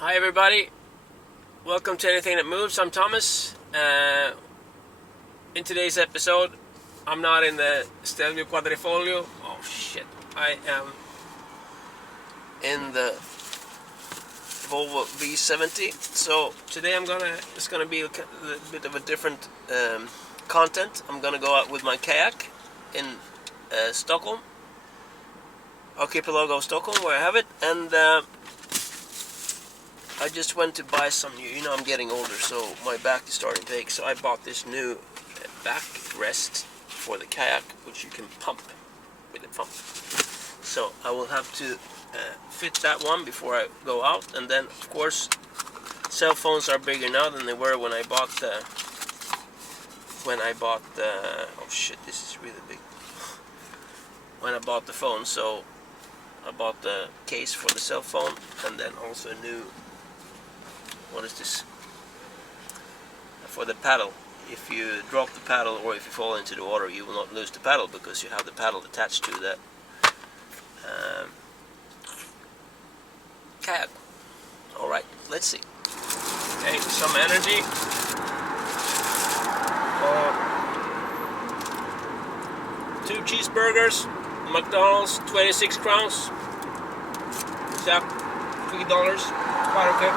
Hi everybody, welcome to Anything That Moves. I'm Thomas. In today's episode, I'm not in the Stelvio Quadrifoglio. Oh shit, I am in the Volvo V70. So today it's gonna be a bit of a different content. I'm gonna go out with my kayak in Stockholm, Archipelago, Stockholm, where I have it, and I just went to buy some new, I'm getting older, so my back is starting to ache, so I bought this new backrest for the kayak, which you can pump with a pump. So I will have to fit that one before I go out, and then of course cell phones are bigger now than they were when I bought the oh shit, this is really big. When I bought the phone, so I bought the case for the cell phone, and then also a new, what is this, for the paddle. If you drop the paddle or if you fall into the water, you will not lose the paddle because you have the paddle attached to that kayak. Alright, let's see. Okay, some energy. 2 cheeseburgers, McDonald's, 26 crowns. Is that $3? Quite okay.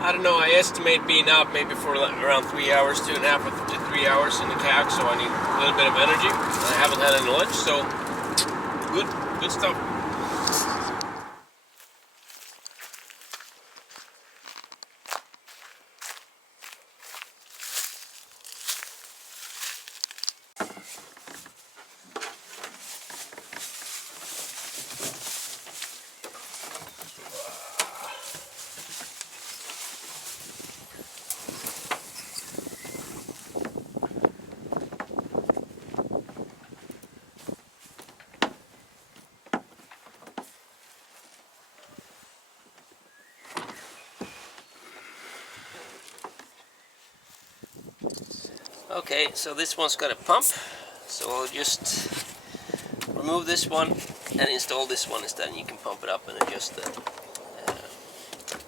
I don't know, I estimate being out maybe for around 3 hours, 2.5 to 3 hours in the kayak, so I need a little bit of energy. I haven't had any lunch, so good stuff. Okay, so this one's got a pump, so I'll just remove this one and install this one instead, and you can pump it up and adjust the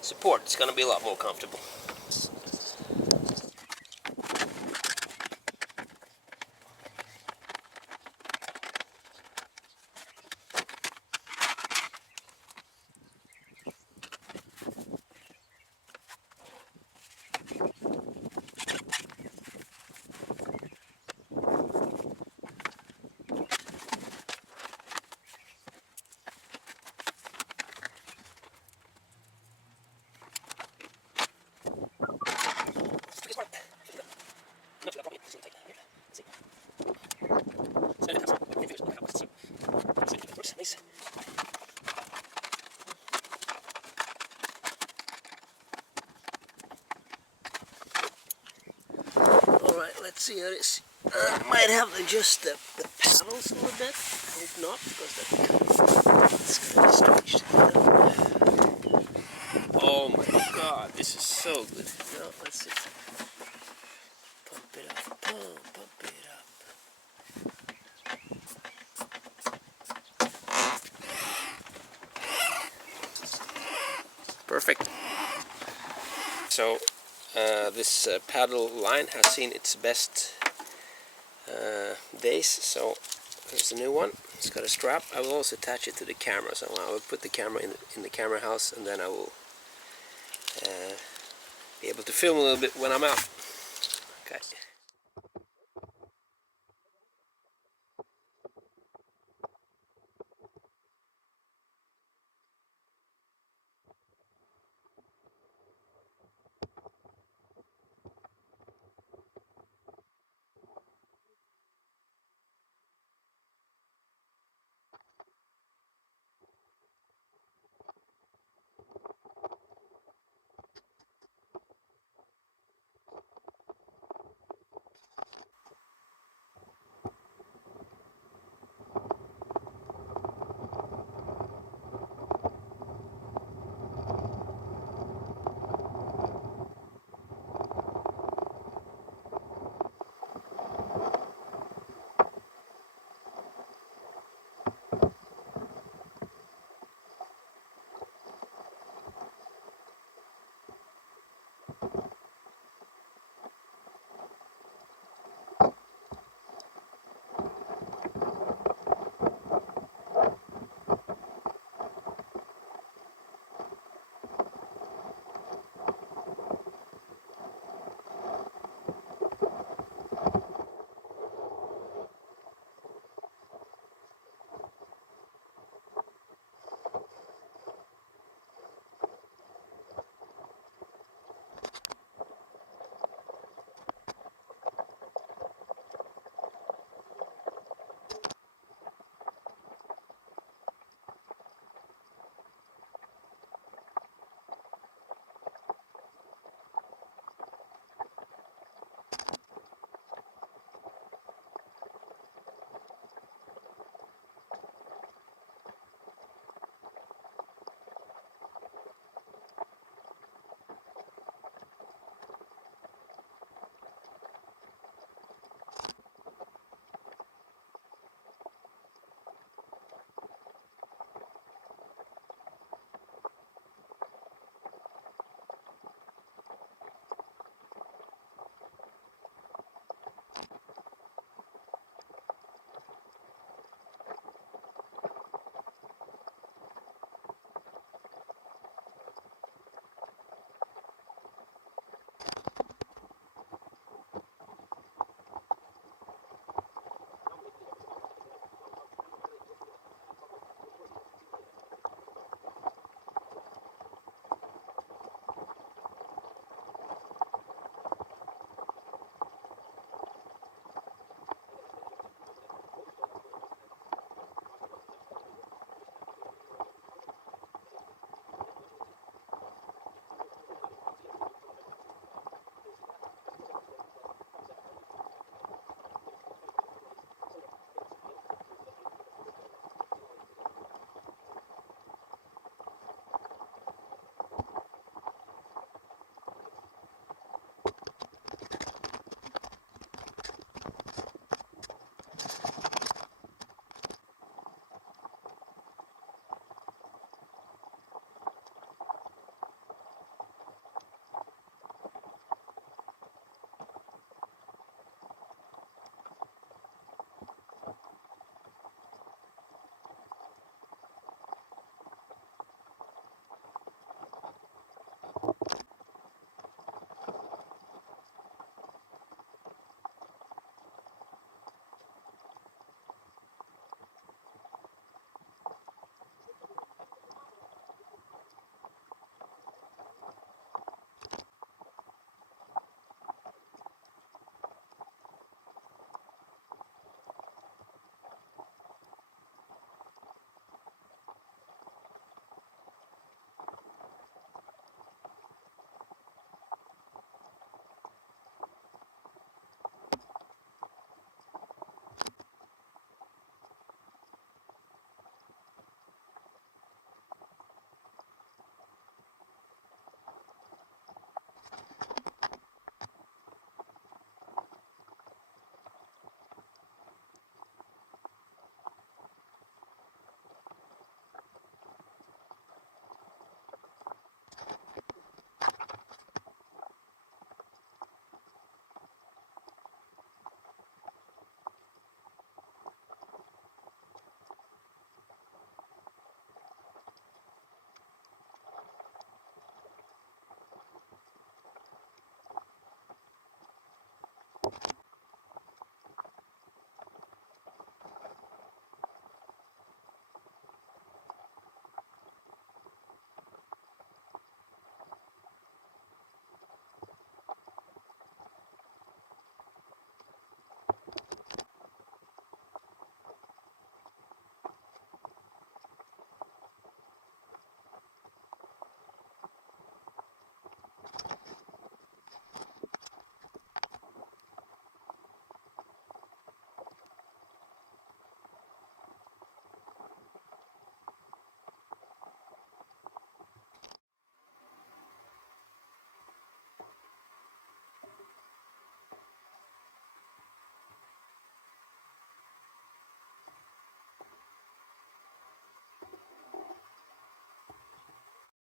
support. It's going to be a lot more comfortable. Alright, let's see how this. Might have to adjust the paddles a little bit. Hope not, because it's going to be stretched. Oh my god, this is so good. No, let's see. Pump it up, pump it up. Perfect. So this paddle line has seen its best days, so here's a new one. It's got a strap. I will also attach it to the camera, so I will put the camera in the camera house, and then I will be able to film a little bit when I'm out. Okay.